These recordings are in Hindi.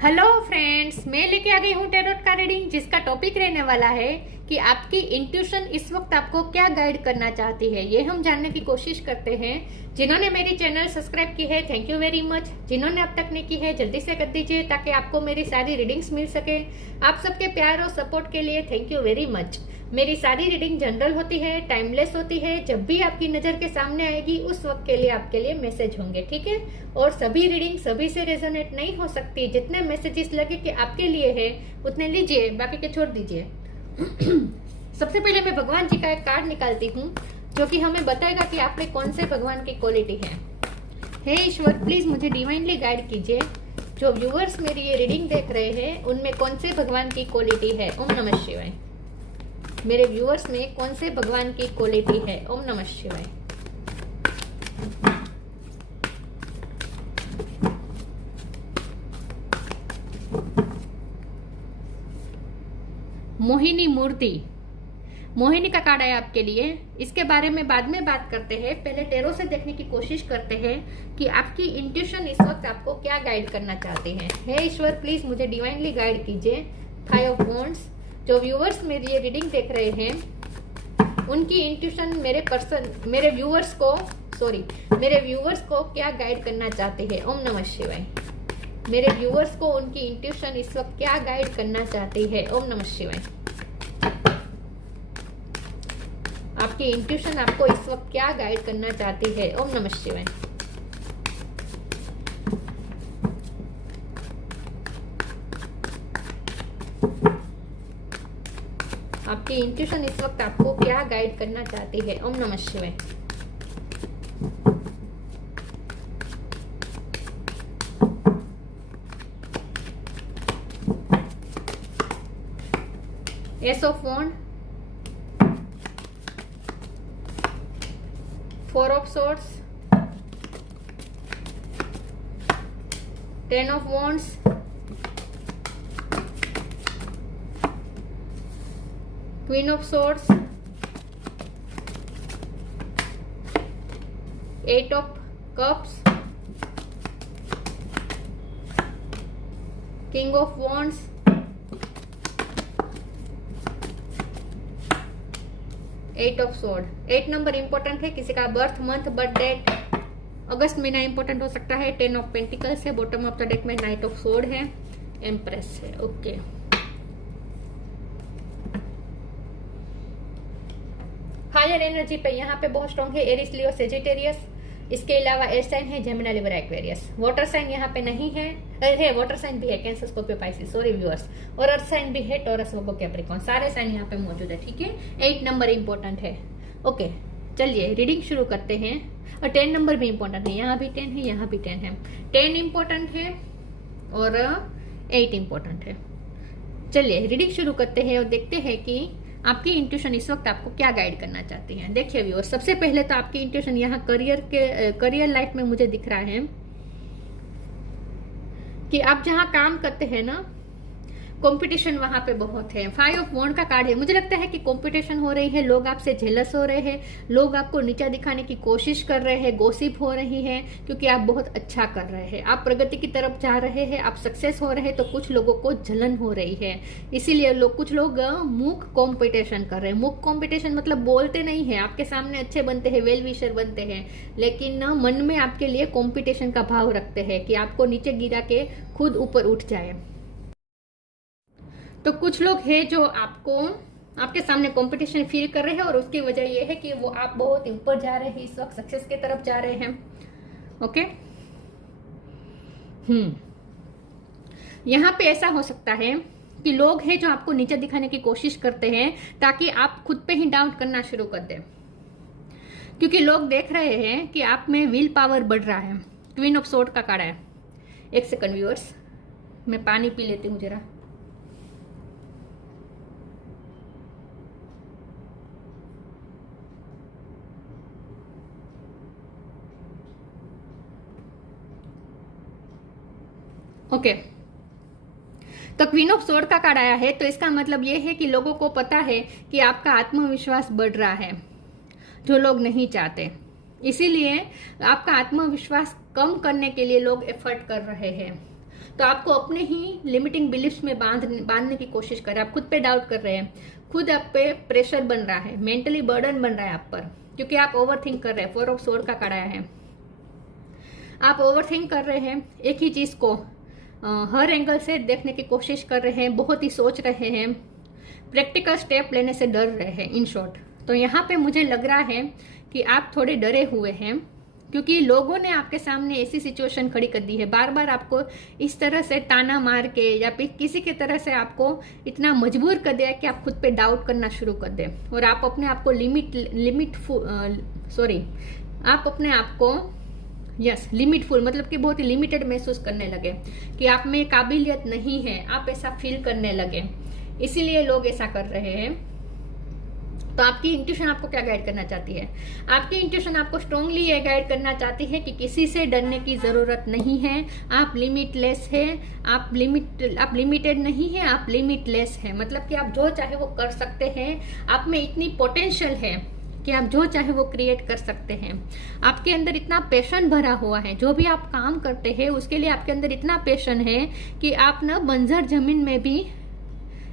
हेलो फ्रेंड्स, मैं लेके आ गई हूँ टैरोट का रीडिंग, जिसका टॉपिक रहने वाला है कि आपकी इंट्यूशन इस वक्त आपको क्या गाइड करना चाहती है। ये हम जानने की कोशिश करते हैं। जिन्होंने मेरी चैनल सब्सक्राइब की है, थैंक यू वेरी मच। जिन्होंने अब तक नहीं की है, जल्दी से कर दीजिए ताकि आपको मेरी सारी रीडिंग्स मिल सके। आप सबके प्यार और सपोर्ट के लिए थैंक यू वेरी मच। मेरी सारी रीडिंग जनरल होती है, टाइमलेस होती है। जब भी आपकी नजर के सामने आएगी उस वक्त के लिए आपके लिए मैसेज होंगे, ठीक है। और सभी रीडिंग सभी से रेजोनेट नहीं हो सकती। जितने मैसेजेस लगे कि आपके लिए है उतने लीजिए, बाकी के छोड़ दीजिए। सबसे पहले मैं भगवान जी का एक कार्ड निकालती हूँ जो कि हमें बताएगा कि आप में कौन से भगवान की क्वालिटी है। हे ईश्वर, प्लीज मुझे डिवाइनली गाइड कीजिए। जो व्यूअर्स मेरी ये रीडिंग देख रहे हैं उनमें कौन से भगवान की क्वालिटी है। ओम नमः शिवाय। मेरे व्यूअर्स में कौन से भगवान की क्वालिटी है। ओम नमः शिवाय। मोहिनी मूर्ति, मोहिनी का कार्ड आया आपके लिए। इसके बारे में बाद में बात करते हैं। पहले टैरो से देखने की कोशिश करते हैं कि आपकी इंट्यूशन इस वक्त आपको क्या गाइड करना चाहती है। हे ईश्वर, प्लीज मुझे डिवाइनली गाइड कीजिए। 5 ऑफ वॉन्ड्स। जो व्यूअर्स मेरी ये रीडिंग देख रहे हैं उनकी इंट्यूशन मेरे व्यूअर्स को क्या गाइड करना चाहते हैं। ओम नमः शिवाय। मेरे व्यूअर्स को उनकी इंट्यूशन इस वक्त क्या गाइड करना चाहती है। ओम नमः शिवाय। आपकी इंट्यूशन आपको इस वक्त क्या गाइड करना चाहती है। ओम नमः शिवाय। आपकी इंट्यूशन इस वक्त आपको क्या गाइड करना चाहती है। ओम नमः शिवाय। Ace of wand, 4 of swords, 10 of wands, queen of swords, 8 of cups, king of wands, eight of sword. 8 number important है। किसी का बर्थ मंथ बर्थ डेट अगस्त महीना इंपॉर्टेंट हो सकता है। 10 ऑफ पेंटिकल्स है। बॉटम ऑफ द डेक में नाइट ऑफ सोर्ड है, एम्प्रेस है। ओके, हायर एनर्जी पे यहाँ पे बहुत स्ट्रॉन्ग है एरिस, लियो, सेजिटेरियस। इसके अलावा एयर साइन है Gemini, Libra, Aquarius. Water sign यहाँ पे नहीं है वाटर साइन भी है, Cancer, Scorpio, Pisces, sorry viewers. और अर्थ साइन भी है, टॉरस, वर्गो, कैप्रिकॉर्न। सारे साइन यहाँ पे मौजूद है, ठीक है। 8 नंबर इंपॉर्टेंट है। ओके, चलिए रीडिंग शुरू करते हैं। और 10 नंबर भी इंपॉर्टेंट है। यहाँ भी 10 है, यहाँ भी 10 है। 10 इंपॉर्टेंट है और 8 इंपॉर्टेंट है। चलिए रीडिंग शुरू करते हैं और देखते हैं कि आपकी इंट्यूशन इस वक्त आपको क्या गाइड करना चाहती है। देखिए व्यूअर, सबसे पहले तो आपकी इंट्यूशन यहाँ करियर लाइफ में मुझे दिख रहा है कि आप जहाँ काम करते हैं ना, कंपटीशन वहां पे बहुत है। 5 ऑफ वॉन्ड का कार्ड है। मुझे लगता है कि कंपटीशन हो रही है, लोग आपसे जेलस हो रहे हैं, लोग आपको नीचा दिखाने की कोशिश कर रहे हैं, गॉसिप हो रही है क्योंकि आप बहुत अच्छा कर रहे हैं, आप प्रगति की तरफ जा रहे हैं, आप सक्सेस हो रहे हैं। तो कुछ लोगों को जलन हो रही है, इसीलिए कुछ लोग मूक कंपटीशन कर रहे हैं। मूक कंपटीशन मतलब बोलते नहीं है, आपके सामने अच्छे बनते हैं, वेल विशर बनते हैं, लेकिन मन में आपके लिए कंपटीशन का भाव रखते हैं कि आपको नीचे गिरा के खुद ऊपर उठ जाए। तो कुछ लोग हैं जो आपके सामने कंपटीशन फील कर रहे हैं और उसकी वजह यह है कि वो आप बहुत ऊपर जा रहे हैं, इस वक्त सक्सेस की तरफ जा रहे हैं। ओके, यहाँ पे ऐसा हो सकता है कि लोग हैं जो आपको नीचे दिखाने की कोशिश करते हैं ताकि आप खुद पे ही डाउट करना शुरू कर दें, क्योंकि लोग देख रहे हैं कि आप में विल पावर बढ़ रहा है। क्वीन ऑफ सोर्ड का कार्ड है। एक सेकंड व्यूअर्स, मैं पानी पी लेती हूँ जरा। ओके, तो क्वीन ऑफ सोर्ड का कार्ड आया है। तो इसका मतलब ये है कि लोगों को पता है कि आपका आत्मविश्वास बढ़ रहा है, जो लोग नहीं चाहते। इसीलिए आपका आत्मविश्वास कम करने के लिए लोग एफर्ट कर रहे हैं। तो आपको अपने ही लिमिटिंग बिलीफ्स में बांधने की कोशिश करें। आप खुद पे डाउट कर रहे हैं, खुद आप पे प्रेशर बन रहा है, मेंटली बर्डन बन रहा है आप पर, क्योंकि आप ओवर थिंक कर रहे हैं। 4 ऑफ सोर्ड का कार्ड आया है। आप ओवर थिंक कर रहे हैं, एक ही चीज को हर एंगल से देखने की कोशिश कर रहे हैं, बहुत ही सोच रहे हैं, प्रैक्टिकल स्टेप लेने से डर रहे हैं इन शॉर्ट। तो यहाँ पे मुझे लग रहा है कि आप थोड़े डरे हुए हैं, क्योंकि लोगों ने आपके सामने ऐसी सिचुएशन खड़ी कर दी है, बार बार आपको इस तरह से ताना मार के या फिर किसी की तरह से आपको इतना मजबूर कर दिया कि आप खुद पे डाउट करना शुरू कर दें और आप अपने आप को लिमिटफुल मतलब कि बहुत ही लिमिटेड महसूस करने लगे, कि आप में काबिलियत नहीं है, आप ऐसा फील करने लगे, इसीलिए लोग ऐसा कर रहे हैं। तो आपकी इंट्यूशन आपको क्या गाइड करना चाहती है? आपकी इंट्यूशन आपको स्ट्रांगली ये गाइड करना चाहती है कि किसी से डरने की जरूरत नहीं है, आप लिमिटलेस है, आप लिमिटेड नहीं है, आप लिमिटलेस है। मतलब कि आप जो चाहे वो कर सकते हैं, आप में इतनी पोटेंशियल है कि आप जो चाहे वो क्रिएट कर सकते हैं। आपके अंदर इतना पैशन भरा हुआ है, जो भी आप काम करते हैं उसके लिए आपके अंदर इतना पैशन है कि आप ना बंजर जमीन में भी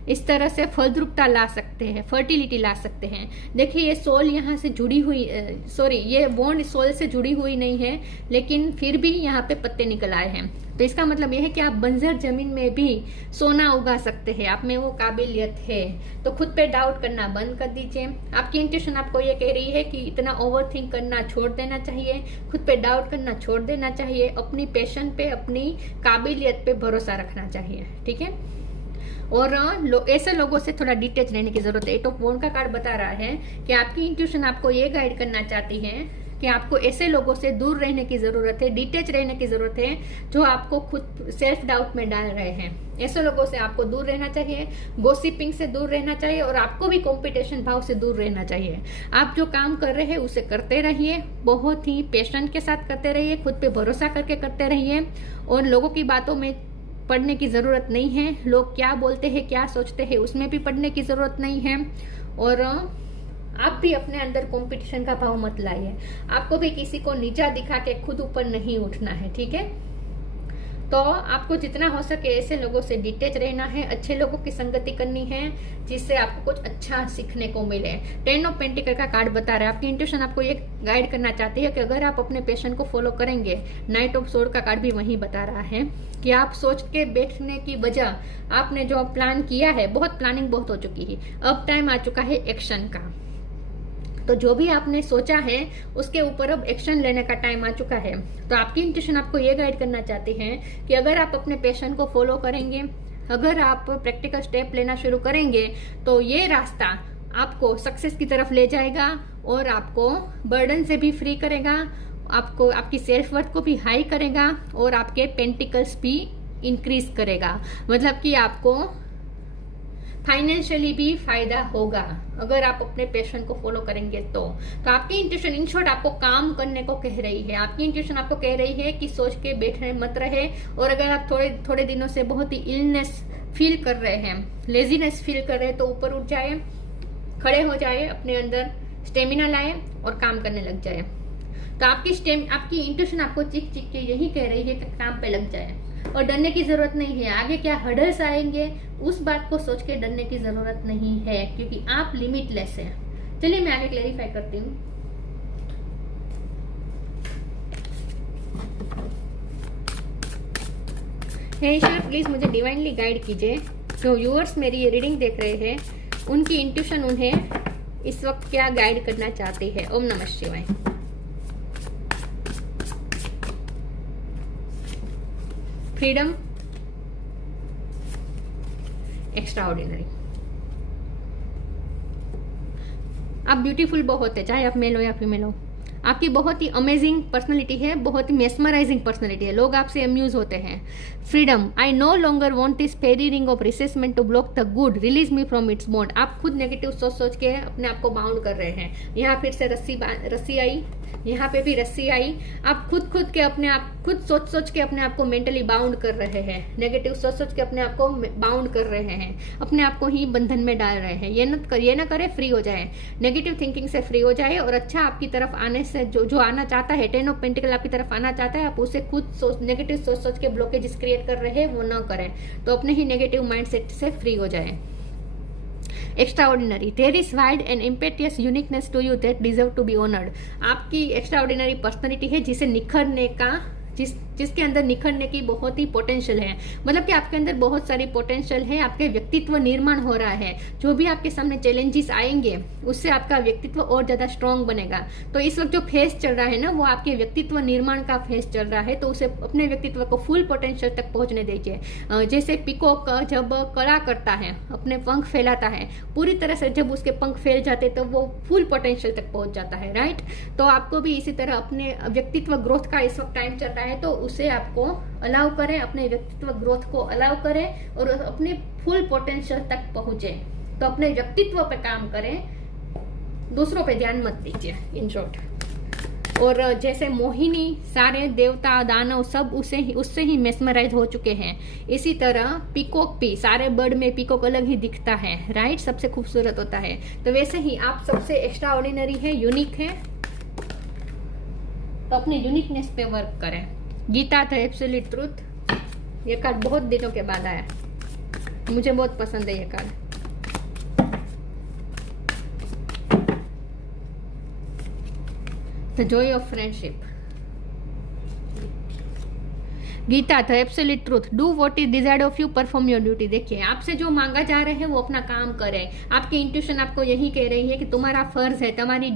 इस तरह से फलद्रुपता ला सकते हैं, फर्टिलिटी ला सकते हैं। देखिए ये सोल यहाँ से जुड़ी हुई, ये बॉन्ड सोल से जुड़ी हुई नहीं है, लेकिन फिर भी यहाँ पे पत्ते निकल आए हैं। तो इसका मतलब यह है कि आप बंजर जमीन में भी सोना उगा सकते हैं, आप में वो काबिलियत है। तो खुद पे डाउट करना बंद कर दीजिए। आपकी इंट्यूशन आपको ये कह रही है कि इतना ओवर थिंक करना छोड़ देना चाहिए, खुद पे डाउट करना छोड़ देना चाहिए, अपनी पैशन पे, अपनी काबिलियत पे भरोसा रखना चाहिए। ठीक है, और ऐसे लोगों से थोड़ा डिटेच रहने की जरूरत है। 8 ऑफ वॉन्ड का कार्ड बता रहा है कि आपकी इंट्यूशन आपको ये गाइड करना चाहती है कि आपको ऐसे लोगों से दूर रहने की जरूरत है, डिटेच रहने की जरूरत है, जो आपको खुद सेल्फ डाउट में डाल रहे हैं। ऐसे लोगों से आपको दूर रहना चाहिए, गॉसिपिंग से दूर रहना चाहिए, और आपको भी कंपटीशन भाव से दूर रहना चाहिए। आप जो काम कर रहे हैं उसे करते रहिए, बहुत ही पेशेंस के साथ करते रहिए, खुद पे भरोसा करके करते रहिए, और लोगों की बातों में पढ़ने की ज़रूरत नहीं है। लोग क्या बोलते हैं, क्या सोचते हैं, उसमें भी पढ़ने की ज़रूरत नहीं है। और आप भी अपने अंदर कंपटीशन का भाव मत लाइए। आपको भी किसी को नीचा दिखा के खुद ऊपर नहीं उठना है। ठीक है, तो आपको जितना हो सके ऐसे लोगों से डिटेच रहना है, अच्छे लोगों की संगति करनी है, जिससे आपको कुछ अच्छा सीखने को मिले। 10 ऑफ पेंटिकल का कार्ड बता रहा है, आपकी इंट्यूशन आपको ये गाइड करना चाहती है कि अगर आप अपने पैशन को फॉलो करेंगे, नाइट ऑफ सोर्ड का कार्ड भी वही बता रहा है कि आप सोच के बैठने की बजाय आपने जो प्लान किया है, प्लानिंग बहुत हो चुकी है, अब टाइम आ चुका है एक्शन का। तो जो भी आपने सोचा है उसके ऊपर अब एक्शन लेने का टाइम आ चुका है। तो आपकी इंट्यूशन आपको ये गाइड करना चाहती है कि अगर आप अपने पैशन को फॉलो करेंगे, अगर आप प्रैक्टिकल स्टेप लेना शुरू करेंगे, तो ये रास्ता आपको सक्सेस की तरफ ले जाएगा और आपको बर्डन से भी फ्री करेगा, आपको आपकी सेल्फ वर्थ को भी हाई करेगा, और आपके पेंटिकल्स भी इंक्रीज करेगा। मतलब कि आपको फाइनेंशियली भी फायदा होगा अगर आप अपने पैशन को फॉलो करेंगे। तो आपकी इंट्यूशन इन शॉर्ट आपको काम करने को कह रही है। आपकी इंट्यूशन आपको कह रही है कि सोच के बैठे मत रहे, और अगर आप थोड़े दिनों से बहुत ही इलनेस फील कर रहे हैं, लेजीनेस फील कर रहे हैं, तो ऊपर उठ जाए, खड़े हो जाए, अपने अंदर स्टेमिना लाए और काम करने लग जाए। तो आपकी इंट्यूशन आपको चिक चिक के यही कह रही है कि काम पे लग जाए, और डरने की जरूरत नहीं है। आगे क्या हर्डल्स आएंगे उस बात को सोच के डरने की जरूरत नहीं है, क्योंकि आप लिमिटलेस हैं। चलिए मैं आगे क्लेरिफाई करती हूँ। हे ईश्वर, प्लीज मुझे डिवाइनली गाइड कीजिए। जो व्यूअर्स मेरी ये रीडिंग देख रहे हैं, उनकी इंट्यूशन उन्हें इस वक्त क्या गाइड करना चाहती है। ओम नमः शिवाय। Freedom, extraordinary. आप ब्यूटीफुल बहुत है, चाहे आप मेल हो या फीमेल हो। आपकी बहुत ही अमेजिंग पर्सनैलिटी है, बहुत ही मेस्मराइजिंग पर्सनैलिटी है, लोग आपसे अम्यूज होते हैं। Freedom, I no longer want this fairy ring of resentment to block the good, release me from its bond. आप खुद नेगेटिव सोच के अपने आप को बाउंड कर रहे हैं। यहाँ फिर से रस्सी आई, यहाँ पे भी रस्सी आई। आप खुद के अपने आप खुद सोच के अपने आप को मेंटली बाउंड कर रहे हैं, नेगेटिव सोच के अपने आप को बाउंड कर रहे हैं, अपने आप को ही बंधन में डाल रहे हैं। ये ना करे, फ्री हो जाए, नेगेटिव थिंकिंग से फ्री हो जाए और अच्छा आपकी तरफ आने से जो आना चाहता है, 10 ऑफ पेंटिकल आपकी तरफ आना चाहता है, आप उसे खुद नेगेटिव सोच के ब्लॉकेजेस क्रिएट कर रहे हैं वो ना करें, तो अपने ही नेगेटिव माइंडसेट से फ्री हो जाए। Extraordinary, there is wide and impetuous uniqueness to you that deserve to be honoured. आपकी एक्स्ट्राऑर्डिनरी पर्सनैलिटी है जिसे निखरने का, जिसके अंदर निखरने की बहुत ही पोटेंशियल है। मतलब कि आपके अंदर बहुत सारी पोटेंशियल है, आपके व्यक्तित्व निर्माण हो रहा है। जो भी आपके सामने चैलेंजेस आएंगे उससे आपका व्यक्तित्व और ज्यादा स्ट्रांग बनेगा। तो इस वक्त जो फेज चल रहा है ना, वो आपके व्यक्तित्व निर्माण का फेज चल रहा है, तो उसे अपने व्यक्तित्व को फुल पोटेंशियल तक पहुंचने दीजिए। जैसे पिकॉक जब कला करता है, अपने पंख फैलाता है, पूरी तरह से जब उसके पंख फैल जाते तो वो फुल पोटेंशियल तक पहुंच जाता है, राइट। तो आपको भी इसी तरह अपने व्यक्तित्व ग्रोथ का इस वक्त टाइम चल रहा है, तो उसे आपको अलाउ करें, अपने व्यक्तित्व ग्रोथ को अलाउ करें और अपने फुल पोटेंशियल तक पहुंचे। तो अपने व्यक्तित्व पे काम करें, दूसरों पे ध्यान मत दीजिए, इन शॉर्ट। और जैसे मोहिनी सारे देवता दानव सब उससे ही मेस्मराइज हो चुके हैं, इसी तरह पीकॉक भी, सारे बर्ड में पीकॉक अलग ही दिखता है, राइट, सबसे खूबसूरत होता है। तो वैसे ही आप सबसे एक्स्ट्रा ऑर्डिनरी है, यूनिक है, तो अपने यूनिकनेस पे वर्क करें। गीता द एब्सोल्यूट ट्रूथ, ये कार्ड बहुत दिनों के बाद आया, मुझे बहुत पसंद है ये card. The joy of friendship, Gita the absolute truth, do what is desired of you, perform your duty. देखिए, आपसे जो मांगा जा रहा है वो अपना काम करें। आपकी इंट्यूशन आपको यही कह रही है कि तुम्हारा फर्ज है, तुम्हारी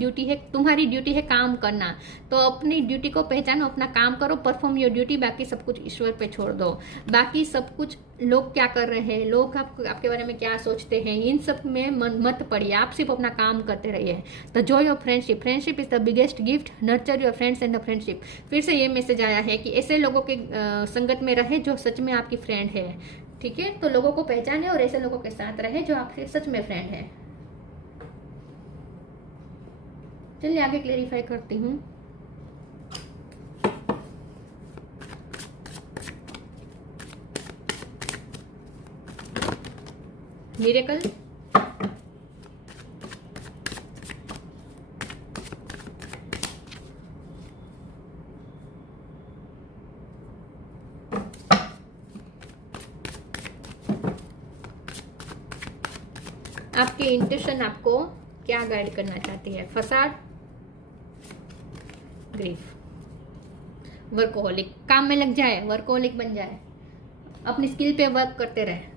ड्यूटी है काम करना। तो अपनी ड्यूटी को पहचानो, अपना काम करो, परफॉर्म योर ड्यूटी। बाकी सब कुछ ईश्वर पे छोड़ दो। बाकी सब कुछ लोग क्या कर रहे हैं, लोग आपके बारे में क्या सोचते हैं, इन सब में मत पड़िए, आप सिर्फ अपना काम करते रहिए। The joy of friendship, friendship is the biggest gift, nurture your friends and the friendship. फिर से ये मैसेज आया है कि ऐसे लोगों के संगत में रहे जो सच में आपकी फ्रेंड है, ठीक है। तो लोगों को पहचाने और ऐसे लोगों के साथ रहे जो आपके सच में फ्रेंड है। चलिए आगे क्लेरिफाई करती हूँ। मिरेकल, आपकी इंट्यूशन आपको क्या गाइड करना चाहती है? फसाड, ग्रीफ, वर्कोहोलिक, काम में लग जाए, वर्कोहोलिक बन जाए, अपनी स्किल पे वर्क करते रहे।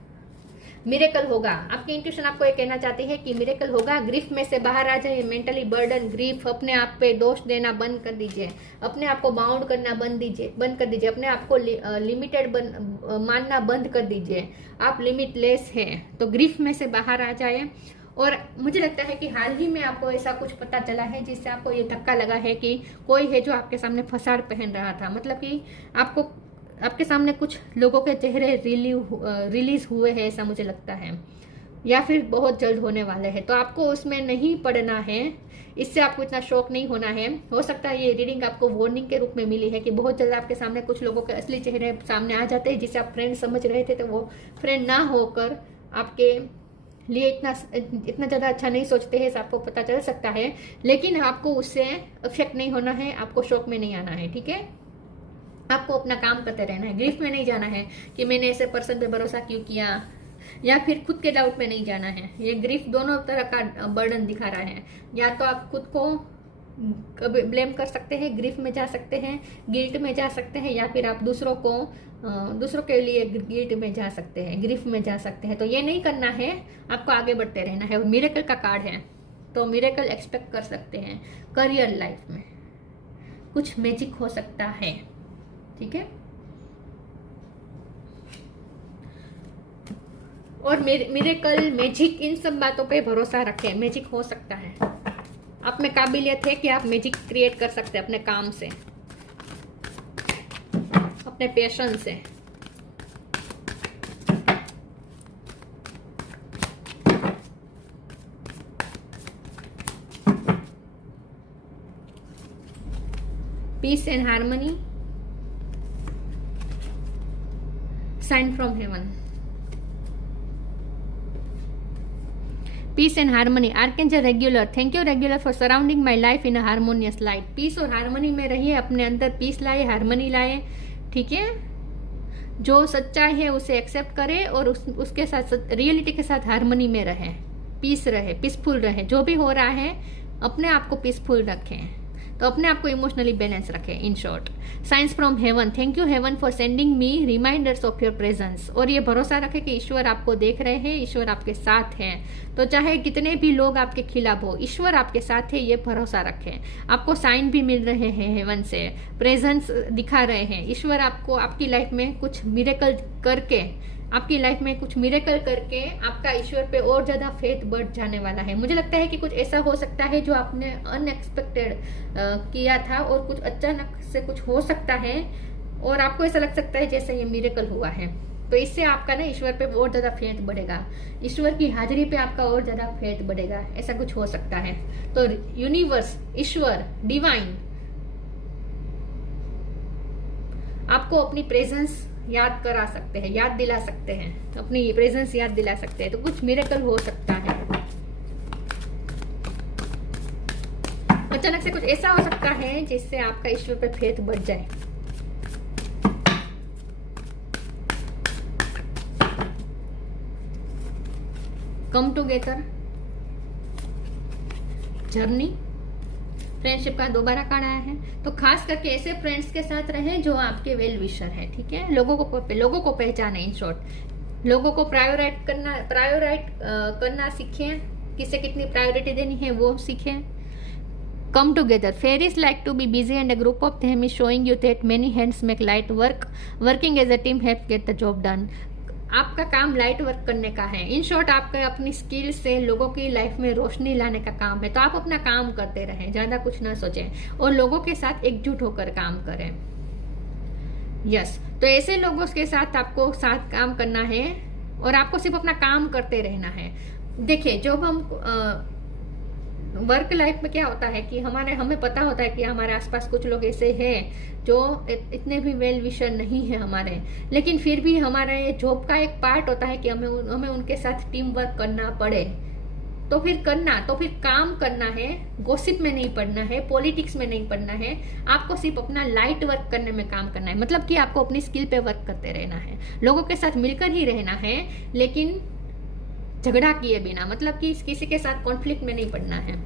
मिरेकल होगा, आपकी इंट्यूशन आपको ये कहना चाहती है कि मिरेकल होगा, ग्रीफ में से बाहर आ जाइए, मेंटली बर्डन, ग्रीफ, अपने आप पे दोष देना बंद कर दीजिए, अपने आप को बाउंड करना बंद कर दीजिए, अपने आप को लिमिटेड मानना बंद कर दीजिए। आप लिमिटलेस हैं, तो ग्रीफ में से बाहर आ जाए। और मुझे लगता है कि हाल ही में आपको ऐसा कुछ पता चला है जिससे आपको ये धक्का लगा है कि कोई है जो आपके सामने फसाद पहन रहा था। मतलब कि आपके सामने कुछ लोगों के चेहरे रिलीज हुए हैं, ऐसा मुझे लगता है, या फिर बहुत जल्द होने वाले हैं। तो आपको उसमें नहीं पड़ना है, इससे आपको इतना शौक नहीं होना है। हो सकता है ये रीडिंग आपको वार्निंग के रूप में मिली है कि बहुत जल्द आपके सामने कुछ लोगों के असली चेहरे सामने आ जाते हैं, जिसे आप फ्रेंड समझ रहे थे, तो वो फ्रेंड ना होकर आपके लिए इतना ज़्यादा अच्छा नहीं सोचते हैं, आपको पता चल सकता है। लेकिन आपको उससे अफेक्ट नहीं होना है, आपको शौक में नहीं आना है, ठीक है। आपको अपना काम करते रहना है, ग्रीफ में नहीं जाना है कि मैंने ऐसे पर्सन पे भरोसा क्यों किया, या फिर खुद के डाउट में नहीं जाना है। ये ग्रीफ दोनों तरह का बर्डन दिखा रहा है। या तो आप खुद को ब्लेम कर सकते हैं, ग्रीफ में जा सकते हैं, गिल्ट में जा सकते हैं, या फिर आप दूसरों के लिए गिल्ट में जा सकते हैं, ग्रीफ में जा सकते हैं। तो ये नहीं करना है, आपको आगे बढ़ते रहना है। मिरेकल का कार्ड है, तो मिरेकल एक्सपेक्ट कर सकते हैं। करियर लाइफ में कुछ मैजिक हो सकता है, ठीक है। और मिरेकल, मैजिक, इन सब बातों पे भरोसा रखें, मैजिक हो सकता है। आप में काबिलियत है कि आप मैजिक क्रिएट कर सकते हैं अपने काम से, अपने पैशन से। Peace and harmony, sign from heaven, peace and harmony, archangel Raguel, thank you Raguel for surrounding my life in a harmonious light. Peace और हार्मनी में रहिए, अपने अंदर पीस लाए, हार्मनी लाए, ठीक है। जो सच्चाई है उसे एक्सेप्ट करे और उसके साथ रियलिटी के साथ हार्मनी में रहे, पीस रहे, पीसफुल रहे। जो भी हो रहा है अपने आप को पीसफुल रखें, तो अपने आप को इमोशनली बैलेंस रखें। In short, science from heaven, thank you heaven for sending me reminders of your presence. और ये भरोसा रखें कि ईश्वर आपको देख रहे हैं, ईश्वर आपके साथ हैं। तो चाहे कितने भी लोग आपके खिलाफ हो, ईश्वर आपके साथ है, ये भरोसा रखें। आपको साइन भी मिल रहे हैं हेवन से, प्रेजेंस दिखा रहे हैं। ईश्वर आपको आपकी लाइफ में कुछ मिरेकल करके, आपकी लाइफ में कुछ मिरेकल करके आपका ईश्वर पे और ज्यादा फेथ बढ़ जाने वाला है। मुझे लगता है कि कुछ ऐसा हो सकता है जो आपने अनएक्सपेक्टेड किया था और कुछ अचानक से कुछ हो सकता है और आपको ऐसा लग सकता है जैसे ये मिरेकल हुआ है। तो इससे आपका ना ईश्वर पे और ज्यादा फेथ बढ़ेगा, ईश्वर की हाजिरी पे आपका और ज्यादा फेथ बढ़ेगा, ऐसा कुछ हो सकता है। तो यूनिवर्स, ईश्वर, डिवाइन आपको अपनी प्रेजेंस याद करा सकते हैं, याद दिला सकते हैं, अपनी प्रेजेंस याद दिला सकते हैं। तो कुछ मिरेकल हो सकता है, अचानक से कुछ ऐसा हो सकता है जिससे आपका ईश्वर पे फेथ बढ़ जाए। कम टुगेदर, जर्नी, फ्रेंडशिप का दोबारा कार्ड आया है। तो खास करके ऐसे फ्रेंड्स के साथ रहें जो आपके वेल विशर है, ठीक है। लोगों को पहचाने, इन शॉर्ट लोगों को प्रायोराइट करना सीखें, किसे कितनी प्रायोरिटी देनी है वो सीखें। Come together, fairies like to be busy and a group of them is showing you that many hands make light work, working as a team help get the job done. आपका काम लाइट वर्क करने का है। इन शॉर्ट आपका अपनी स्किल से लोगों की लाइफ में रोशनी लाने का काम है। तो आप अपना काम करते रहें, ज्यादा कुछ ना सोचें और लोगों के साथ एकजुट होकर काम करें। यस, तो ऐसे लोगों के साथ आपको साथ काम करना है और आपको सिर्फ अपना काम करते रहना है। देखिए, जब हम वर्क लाइफ में क्या होता है कि हमें पता होता है कि हमारे आसपास कुछ लोग ऐसे हैं जो इतने भी वेल विशर नहीं है हमारे, लेकिन फिर भी हमारा ये जॉब का एक पार्ट होता है कि हमें उनके साथ टीम वर्क करना पड़े। तो फिर काम करना है, गॉसिप में नहीं पड़ना है, पॉलिटिक्स में नहीं पड़ना है। आपको सिर्फ अपना लाइट वर्क करने में काम करना है। मतलब कि आपको अपनी स्किल पे वर्क करते रहना है, लोगों के साथ मिलकर ही रहना है, लेकिन झगड़ा किए बिना, मतलब कि किसी के साथ कॉन्फ्लिक्ट में नहीं पड़ना है।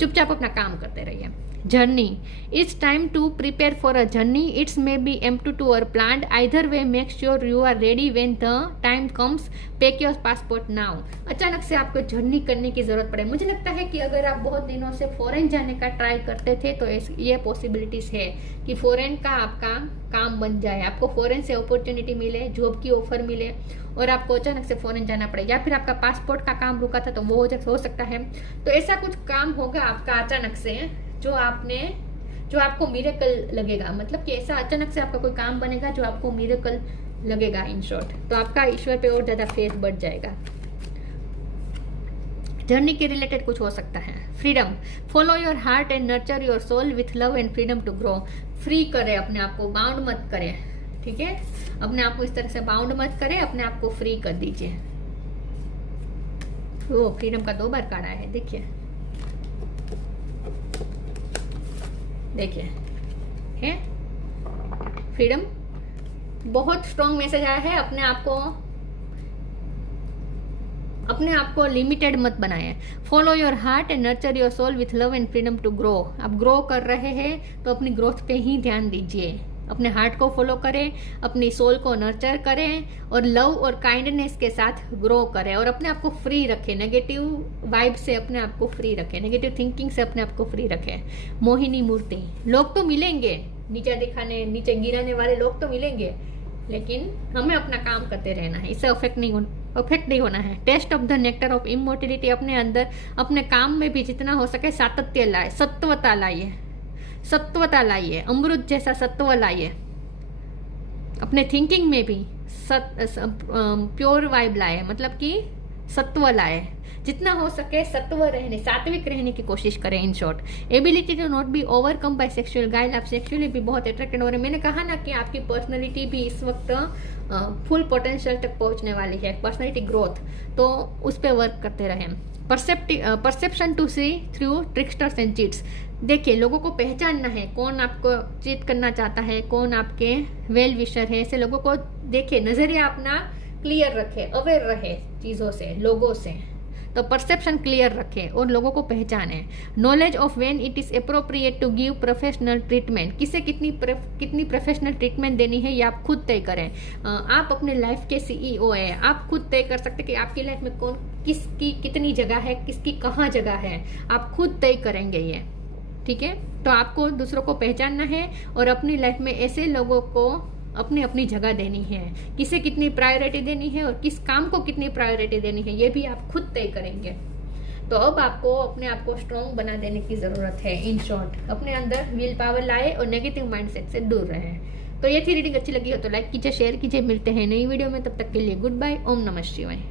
चुपचाप अपना काम करते रहिए। Journey, it's time to prepare for a journey, it's may be empty और planned, either way make sure you are ready when the time comes, pack your passport now. अचानक से आपको जर्नी करने की जरूरत पड़े। मुझे लगता है कि अगर आप बहुत दिनों से फॉरेन जाने का ट्राई करते थे तो ये पॉसिबिलिटीज है कि फॉरेन का आपका काम बन जाए, आपको फॉरेन से अपॉर्चुनिटी मिले, जॉब की ऑफर मिले और आपको अचानक से फॉरेन जाना पड़े, या फिर आपका पासपोर्ट का काम रुका था तो वो हो सकता है। तो ऐसा कुछ काम होगा आपका अचानक से जो आपको मिरेकल लगेगा। मतलब कि ऐसा अचानक से आपका कोई काम बनेगा जो आपको मिरेकल लगेगा। इन शॉर्ट, तो आपका ईश्वर पे और ज्यादा फेथ बढ़ जाएगा। जर्नी के रिलेटेड कुछ हो सकता है। Freedom, follow your heart and nurture your soul with love and freedom to grow. Free करें अपने आप को, बाउंड मत करें, ठीक है। अपने आप को इस तरह से बाउंड मत करें, अपने आप को फ्री कर दीजिए। वो फ्रीडम का 2 बार कार्ड आया है, देखिए है फ्रीडम, बहुत स्ट्रॉन्ग मैसेज आया है। अपने आप को लिमिटेड मत बनाएं। Follow your heart and nurture your soul with love and freedom to grow. आप ग्रो कर रहे हैं तो अपनी ग्रोथ पे ही ध्यान दीजिए। अपने हार्ट को फॉलो करें, अपनी सोल को नर्चर करें और लव और काइंडनेस के साथ ग्रो करें और अपने आप को फ्री रखें। नेगेटिव वाइब से अपने आप को फ्री रखें, नेगेटिव थिंकिंग से अपने आप को फ्री रखें। मोहिनी मूर्ति, लोग तो मिलेंगे, नीचे दिखाने, नीचे गिराने वाले लोग तो मिलेंगे, लेकिन हमें अपना काम करते रहना है, इससे अफेक्ट नहीं होना है। Taste of the nectar of immortality, अपने अंदर अपने काम में भी जितना हो सके सातत्य लाए, सत्वता लाइए, अमृत जैसा सत्व लाइए। अपने थिंकिंग में भी प्योर वाइब लाए, मतलब कि सत्व लाए, जितना हो सके सत्व रहने, सात्विक रहने की कोशिश करें। In short ability to not be overcome by sexual guide, आप सेक्सुअली भी बहुत अट्रैक्टेड हो रहे हैं। मैंने कहा ना कि आपकी पर्सनैलिटी भी इस वक्त फुल पोटेंशियल तक पहुंचने वाली है, पर्सनैलिटी ग्रोथ, तो उस पर वर्क करते रहें। Perception to see through tricksters and cheats, देखिए लोगों को पहचानना है, कौन आपको चीट करना चाहता है, कौन आपके वेल विशर है, ऐसे लोगों को देखिए, नजरिया अपना क्लियर रखे, अवेयर रहे चीज़ों से, लोगों से, तो परसेप्शन क्लियर रखें और लोगों को पहचाने। Knowledge of when it is appropriate to give professional treatment, किसे कितनी प्रोफेशनल ट्रीटमेंट देनी है ये आप खुद तय करें। आप अपने लाइफ के सीईओ हैं, आप खुद तय कर सकते कि आपकी लाइफ में कौन किसकी कितनी जगह है, किसकी कहाँ जगह है, आप खुद तय करेंगे ये, ठीक है। तो आपको दूसरों को पहचानना है और अपनी लाइफ में ऐसे लोगों को अपनी अपनी जगह देनी है, किसे कितनी प्रायोरिटी देनी है और किस काम को कितनी प्रायोरिटी देनी है, ये भी आप खुद तय करेंगे। तो अब आपको अपने आप को स्ट्रॉन्ग बना देने की ज़रूरत है। इन शॉर्ट अपने अंदर विल पावर लाए और नेगेटिव माइंडसेट से दूर रहें। तो ये थी रीडिंग, अच्छी लगी हो तो लाइक कीजिए, शेयर कीजिए। मिलते हैं नई वीडियो में, तब तक के लिए गुड बाय। ओम नमः शिवाय।